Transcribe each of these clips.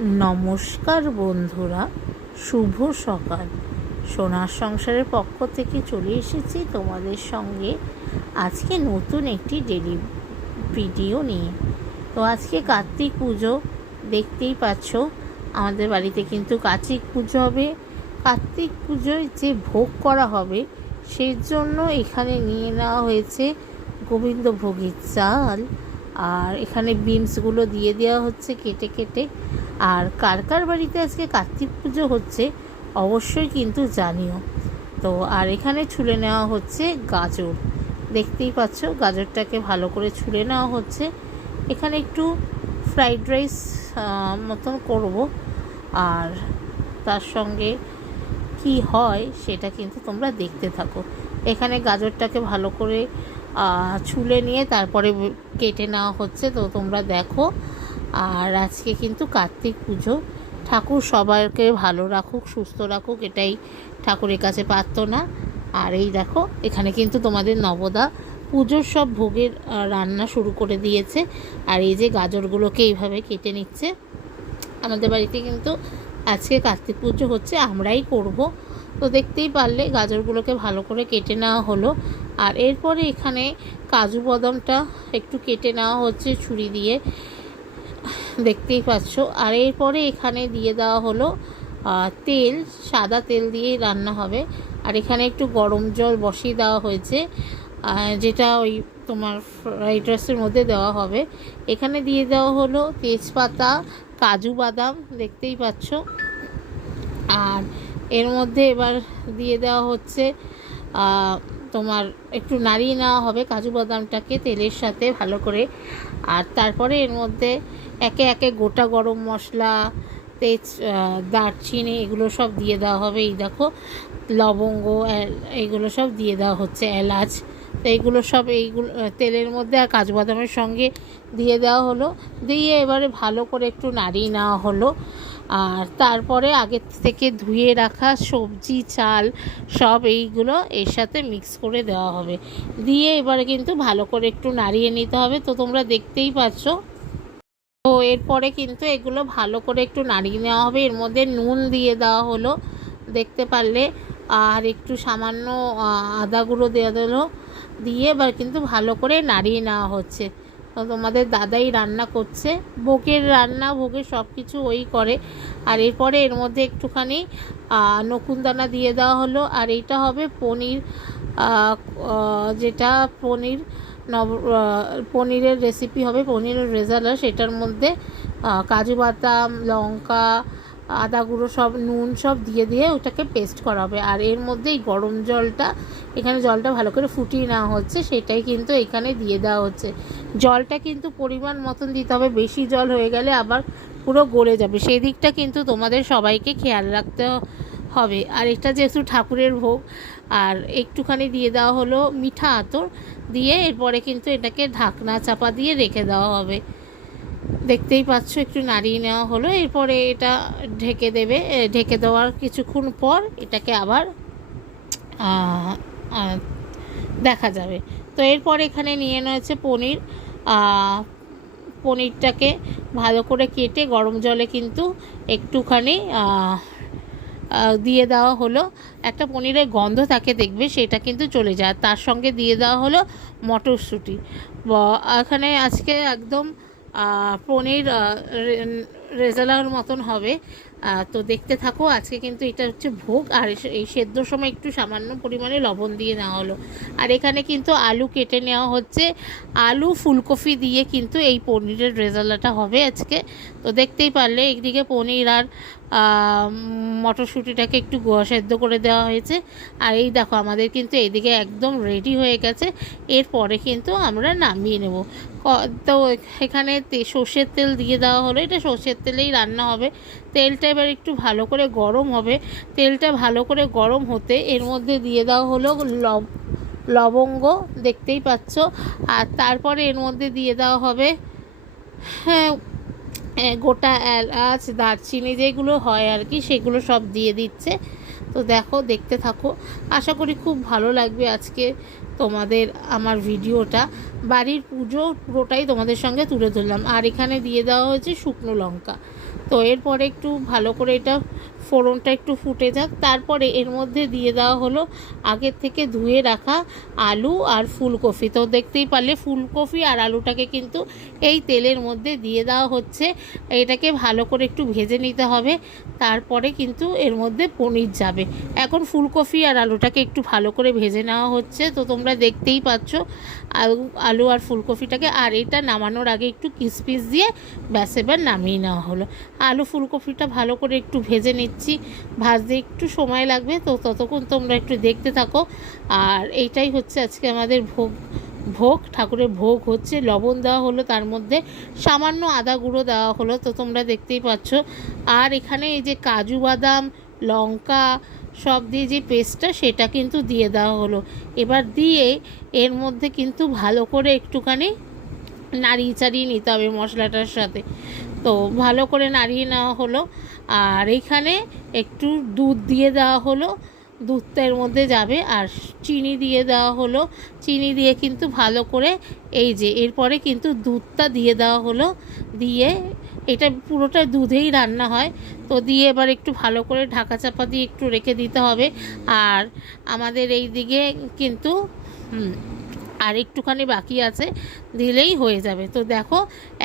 নমস্কার বন্ধুরা, শুভ সকাল। সোনার সংসারের পক্ষ থেকে চলে এসেছি তোমাদের সঙ্গে আজকে নতুন একটি ডেলি ভিডিও নিয়ে। তো আজকে কার্তিক পুজো, দেখতেই পাচ্ছ আমাদের বাড়িতে কিন্তু কার্তিক পুজো হবে। কার্তিক পুজোয় যে ভোগ করা হবে সেই জন্য এখানে নিয়ে নেওয়া হয়েছে গোবিন্দভোগের চাল, আর এখানে বিনসগুলো দিয়ে দেওয়া হচ্ছে কেটে কেটে। আর কার কার বাড়িতে আজকে কার্তিক পুজো হচ্ছে অবশ্যই কিন্তু জানিও। তো আর এখানে ছুলে নেওয়া হচ্ছে গাজর, দেখতেই পাচ্ছ গাজরটাকে ভালো করে ছুলে নেওয়া হচ্ছে। এখানে একটু ফ্রাইড রাইস মতন করব, আর তার সঙ্গে কি হয় সেটা কিন্তু তোমরা দেখতে থাকো। এখানে গাজরটাকে ভালো করে ছুলে নিয়ে তারপরে কেটে নেওয়া হচ্ছে, তো তোমরা দেখো। আর আজকে কিন্তু কার্তিক পুজো, ঠাকুর সবাইকে ভালো রাখুক, সুস্থ রাখুক, এটাই ঠাকুরের কাছে প্রার্থনা। আর এই দেখো এখানে কিন্তু তোমাদের নবদা পুজোর সব ভোগের রান্না শুরু করে দিয়েছে। আর এই যে গাজরগুলোকে এইভাবে কেটে নিচ্ছে। আমাদের বাড়িতে কিন্তু আজকে কার্তিক পুজো হচ্ছে, আমরাই করব। তো দেখতেই পারলে গাজরগুলোকে ভালো করে কেটে নেওয়া হলো। আর এরপরে এখানে কাজু বাদামটা একটু কেটে নেওয়া হচ্ছে ছুরি দিয়ে, দেখতেই পাচ্ছ। আর এরপরে এখানে দিয়ে দেওয়া হলো তেল, সাদা তেল দিয়েই রান্না হবে। আর এখানে একটু গরম জল বসিয়ে দেওয়া হয়েছে, যেটা ওই তোমার ফ্রাইড রাইসের মধ্যে দেওয়া হবে। এখানে দিয়ে দেওয়া হলো তেজপাতা, কাজু বাদাম, দেখতেই পাচ্ছ। আর এর মধ্যে এবার দিয়ে দেওয়া হচ্ছে তোমার একটু নাড়িয়ে নেওয়া হবে কাজু বাদামটাকে তেলের সাথে ভালো করে। আর তারপরে এর মধ্যে একে একে গোটা গরম মশলা, তেজ, দারচিনি, এগুলো সব দিয়ে দেওয়া হবে। এই দেখো লবঙ্গ, এইগুলো সব দিয়ে দেওয়া হচ্ছে, এলাচ। তো এইগুলো সব এইগুলো তেলের মধ্যে আর কাজু বাদামের সঙ্গে দিয়ে দেওয়া হলো। দিয়ে এবারে ভালো করে একটু নাড়িয়ে নেওয়া হলো। আর তারপরে আগে থেকে ধুয়ে রাখা সবজি, চাল সব এইগুলো এর সাথে মিক্স করে দেওয়া হবে। দিয়ে এবারে কিন্তু ভালো করে একটু নাড়িয়ে নিতে হবে। তো তোমরা দেখতেই পাচ্ছ। তো এরপরে কিন্তু এগুলো ভালো করে একটু নাড়িয়ে নেওয়া হবে। এর মধ্যে নুন দিয়ে দেওয়া হলো, দেখতে পারলে। আর একটু সামান্য আদা গুঁড়ো দেওয়া দিলো, দিয়ে এবার কিন্তু ভালো করে নাড়িয়ে নেওয়া হচ্ছে। তো তোমাদের দাদাই রান্না করছে, ভোগের রান্না, ভোগের সব কিছু ওই করে। আর এরপরে এর মধ্যে একটুখানি নকুনদানা দিয়ে দেওয়া হলো। আর এইটা হবে পনির, যেটা পনিরের রেসিপি হবে, পনিরের রেজালা। সেটার মধ্যে কাজু বাদাম, লঙ্কা, আদা গুঁড়ো সব, নুন সব দিয়ে দিয়ে ওটাকে পেস্ট করা হবে। আর এর মধ্যেই গরম জলটা, এখানে জলটা ভালো করে ফুটিয়ে নেওয়া হচ্ছে, সেটাই কিন্তু এখানে দিয়ে দেওয়া হচ্ছে। জলটা কিন্তু পরিমাণ মতন দিতে হবে, বেশি জল হয়ে গেলে আবার পুরো গলে যাবে, সেই দিকটা কিন্তু তোমাদের সবাইকে খেয়াল রাখতে হবে। আর এটা যেহেতু ঠাকুরের ভোগ, আর একটুখানি দিয়ে দেওয়া হলো মিঠা আতর দিয়ে, এরপরে কিন্তু এটাকে ঢাকনা চাপা দিয়ে রেখে দেওয়া হবে। দেখতেই পাচ্ছ একটু নাড়িয়ে নেওয়া হলো। এরপরে এটা ঢেকে দেবে। ঢেকে দেওয়ার কিছুক্ষণ পর এটাকে আবার দেখা যাবে। তো এরপর এখানে নিয়ে নিয়েছে পনির। পনিরটাকে ভালো করে কেটে গরম জলে কিন্তু একটুখানি দিয়ে দেওয়া হলো। একটা পনিরের গন্ধ থাকে দেখবে, সেটা কিন্তু চলে যায়। তার সঙ্গে দিয়ে দেওয়া হলো মটরশুঁটি। এখানে আজকে একদম পনির রেজালার মতন হবে। তো দেখতে থাকো। আজকে কিন্তু এটা হচ্ছে ভোগ। আর এই সেদ্ধর সময় একটু সামান্য পরিমাণে লবণ দিয়ে নেওয়া হলো। আর এখানে কিন্তু আলু কেটে নেওয়া হচ্ছে, আলু ফুলকপি দিয়ে কিন্তু এই পনিরের রেজালাটা হবে আজকে। তো দেখতেই পারলে একদিকে পনির আর মটরশুঁটিটাকে একটু সেদ্ধ করে দেওয়া হয়েছে। আর এই দেখো আমাদের কিন্তু এইদিকে একদম রেডি হয়ে গেছে। এরপরে কিন্তু আমরা নামিয়ে নেব। তো এখানে সর্ষের তেল দিয়ে দেওয়া হলো, এটা সর্ষের তেলেই রান্না হবে। তেলটা এবার একটু ভালো করে গরম হবে। তেলটা ভালো করে গরম হতে এর মধ্যে দিয়ে দেওয়া হলো লবঙ্গ, দেখতেই পাচ্ছ। আর তারপরে এর মধ্যে দিয়ে দেওয়া হবে গোটা এলাচ, দারচিনি, যেগুলো হয় আর কি, সেগুলো সব দিয়ে দিচ্ছে। তো দেখো, দেখতে থাকো। আশা করি খুব ভালো লাগবে আজকে তোমাদের আমার ভিডিওটা। বাড়ির পুজো পুরোটাই তোমাদের সঙ্গে তুলে ধরলাম। আর এখানে দিয়ে দেওয়া হয়েছে শুকনো লঙ্কা। তো তো এরপরে একটু ভালো করে এটা ফোড়নটা একটু ফুটে যাক, তারপরে এর মধ্যে দিয়ে দেওয়া হলো আগের থেকে ধুয়ে রাখা আলু আর ফুলকপি। তো দেখতেই পারলে ফুলকপি আর আলুটাকে কিন্তু এই তেলের মধ্যে দিয়ে দেওয়া হচ্ছে। এটাকে ভালো করে একটু ভেজে নিতে হবে, তারপরে কিন্তু এর মধ্যে পনির যাবে। এখন ফুলকপি আর আলুটাকে একটু ভালো করে ভেজে নেওয়া হচ্ছে। তো তোমরা দেখতেই পাচ্ছ আলু আর ফুলকপিটাকে। আর এটা নামানোর আগে একটু কিসমিস দিয়ে ব্যাস এবার নামিয়ে নেওয়া হলো। আলু ফুলকপিটা ভালো করে একটু ভেজে নিচ্ছি, ভাজতে একটু সময় লাগবে, তো ততক্ষণ তোমরা একটু দেখতে থাকো। আর এইটাই হচ্ছে আজকে আমাদের ভোগ ঠাকুরের ভোগ হচ্ছে। লবণ দেওয়া হলো, তার মধ্যে সামান্য আদা গুঁড়ো দেওয়া হলো, তো তোমরা দেখতেই পাচ্ছ। আর এখানে এই যে কাজু বাদাম লঙ্কা সব দিয়ে যে পেস্টটা সেটা কিন্তু দিয়ে দেওয়া হলো। এবার দিয়ে এর মধ্যে কিন্তু ভালো করে একটুখানি নাড়িয়ে চাড়িয়ে নিতে হবে মশলাটার সাথে। তো ভালো করে নাড়িয়ে নেওয়া হলো। আর এইখানে একটু দুধ দিয়ে দেওয়া হলো, দুধটা এর মধ্যে যাবে। আর চিনি দিয়ে দেওয়া হলো, চিনি দিয়ে কিন্তু ভালো করে এই যে এরপরে কিন্তু দুধটা দিয়ে দেওয়া হলো। দিয়ে এটা পুরোটা দুধেই রান্না হয়, তো দিয়ে এবার একটু ভালো করে ঢাকা চাপা দিয়ে একটু রেখে দিতে হবে। আর আমাদের এই দিকে কিন্তু আর একটুখানি বাকি আছে, দিলেই হয়ে যাবে। তো দেখো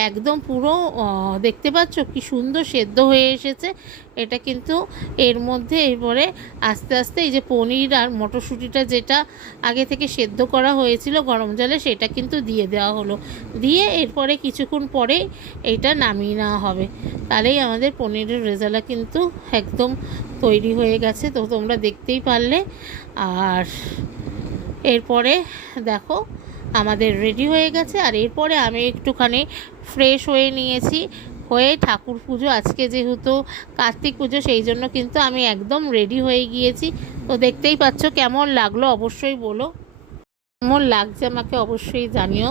একদম পুরো দেখতে পাচ্ছ কি সুন্দর সেদ্ধ হয়ে এসেছে এটা কিন্তু। এর মধ্যে এরপরে আস্তে আস্তে এই যে পনির আর মটরশুঁটিটা যেটা আগে থেকে সেদ্ধ করা হয়েছিল গরম জলে, সেটা কিন্তু দিয়ে দেওয়া হলো। দিয়ে এরপরে কিছুক্ষণ পরে এইটা নামিয়ে নেওয়া হবে। তাহলেই আমাদের পনিরের রেজালা কিন্তু একদম তৈরি হয়ে গেছে। তো তোমরা দেখতেই পারলে। আর এরপরে দেখো আমাদের রেডি হয়ে গেছে। আর এরপরে আমি একটুখানি ফ্রেশ হয়ে নিয়েছি, হয়ে ঠাকুর পুজো আজকে যেহেতু কার্তিক পুজো সেই জন্য কিন্তু আমি একদম রেডি হয়ে গিয়েছি। তো দেখতেই পাচ্ছ কেমন লাগলো অবশ্যই বলো, কেমন লাগছে আমাকে অবশ্যই জানিও।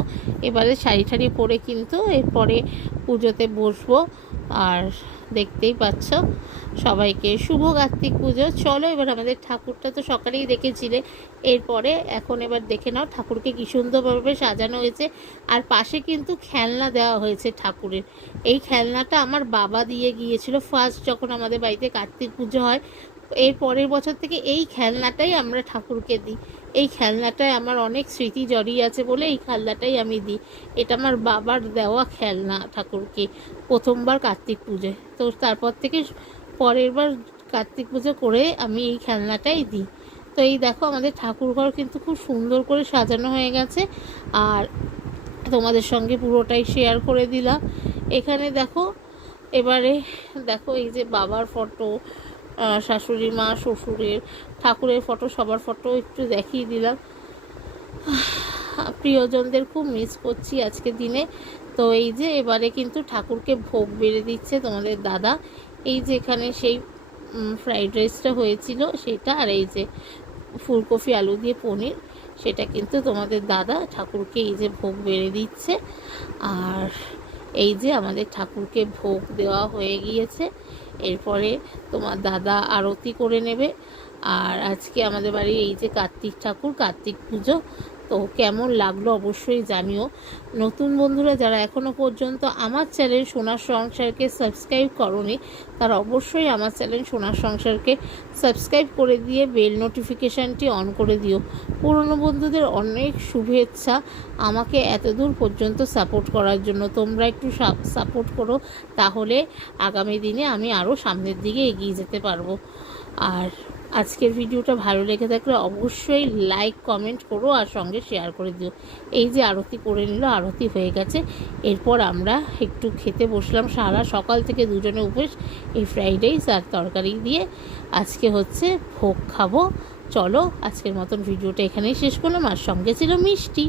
এবারে শাড়ি ঠাড়ি পরে কিন্তু এরপরে পুজোতে বসবো। আর দেখতেই পাচ্ছ সবাইকে শুভ কার্তিক পুজো। চলো এবার আমাদের ঠাকুরটা তো সকালেই দেখেছিলে, এরপরে এখন এবার দেখে নাও ঠাকুরকে কী সুন্দরভাবে সাজানো হয়েছে। আর পাশে কিন্তু খেলনা দেওয়া হয়েছে ঠাকুরের। এই খেলনাটা আমার বাবা দিয়ে গিয়েছিল ফার্স্ট যখন আমাদের বাড়িতে কার্তিক পুজো হয়। এর পরের বছর থেকে এই খেলনাটাই আমরা ঠাকুরকে দিই। এই খেলনাটায় আমার অনেক স্মৃতি জড়িয়ে আছে বলে এই খেলনাটাই আমি দিই। এটা আমার বাবার দেওয়া খেলনা ঠাকুরকে প্রথমবার কার্তিক পুজোয়। তো তারপর থেকে পরের বার কার্তিক পুজো করে আমি এই খেলনাটাই দিই। তো এই দেখো আমাদের ঠাকুরঘর কিন্তু খুব সুন্দর করে সাজানো হয়ে গেছে। আর তোমাদের সঙ্গে পুরোটাই শেয়ার করে দিলাম। এখানে দেখো এবারে দেখো এই যে বাবার ফটো, শাশুড়ি মা, শ্বশুরের, ঠাকুরের ফটো, সবার ফটো একটু দেখিয়ে দিলাম। প্রিয়জনদের খুব মিস করছি আজকে দিনে। তো এই যে এবারে কিন্তু ঠাকুরকে ভোগ বেড়ে দিচ্ছে তোমাদের দাদা। এই যে এখানে সেই ফ্রাইড রাইসটা হয়েছিল সেটা, আর এই যে ফুলকপি আলু দিয়ে পনির, সেটা কিন্তু তোমাদের দাদা ঠাকুরকে এই যে ভোগ বেড়ে দিচ্ছে। আর এই যে আমাদের ঠাকুরকে ভোগ দেওয়া হয়ে গিয়েছে। এরপরে তোমার দাদা আরতি করে নেবে। আর আজকে আমাদের বাড়ির এই যে কার্তিক ঠাকুর, কার্তিক পুজো। তো কেমন লাগলো অবশ্যই জানিও। নতুন বন্ধুরা যারা এখনও পর্যন্ত আমার চ্যানেল সোনার সংসারকে সাবস্ক্রাইব করোনি, তারা অবশ্যই আমার চ্যানেল সোনার সংসারকে সাবস্ক্রাইব করে দিয়ে বেল নোটিফিকেশানটি অন করে দিও। পুরনো বন্ধুদের অনেক শুভেচ্ছা আমাকে এতদূর পর্যন্ত সাপোর্ট করার জন্য। তোমরা একটু সাপোর্ট করো, তাহলে আগামী দিনে আমি আরও সামনের দিকে এগিয়ে যেতে পারবো। আর আজকের ভিডিওটা ভালো লেগে থাকলে অবশ্যই লাইক কমেন্ট করো আর সঙ্গে শেয়ার করে দিও। এই যে আরতি করে নিল, আরতি হয়ে গেছে। এরপর আমরা একটু খেতে বসলাম। সারা সকাল থেকে দুজনে উপোস, এই ফ্রাইড রাইস আর তরকারি দিয়ে আজকে হচ্ছে ভোগ খাবো। চলো আজকের মতন ভিডিওটা এখানেই শেষ করলাম। আর সঙ্গে ছিল মিষ্টি।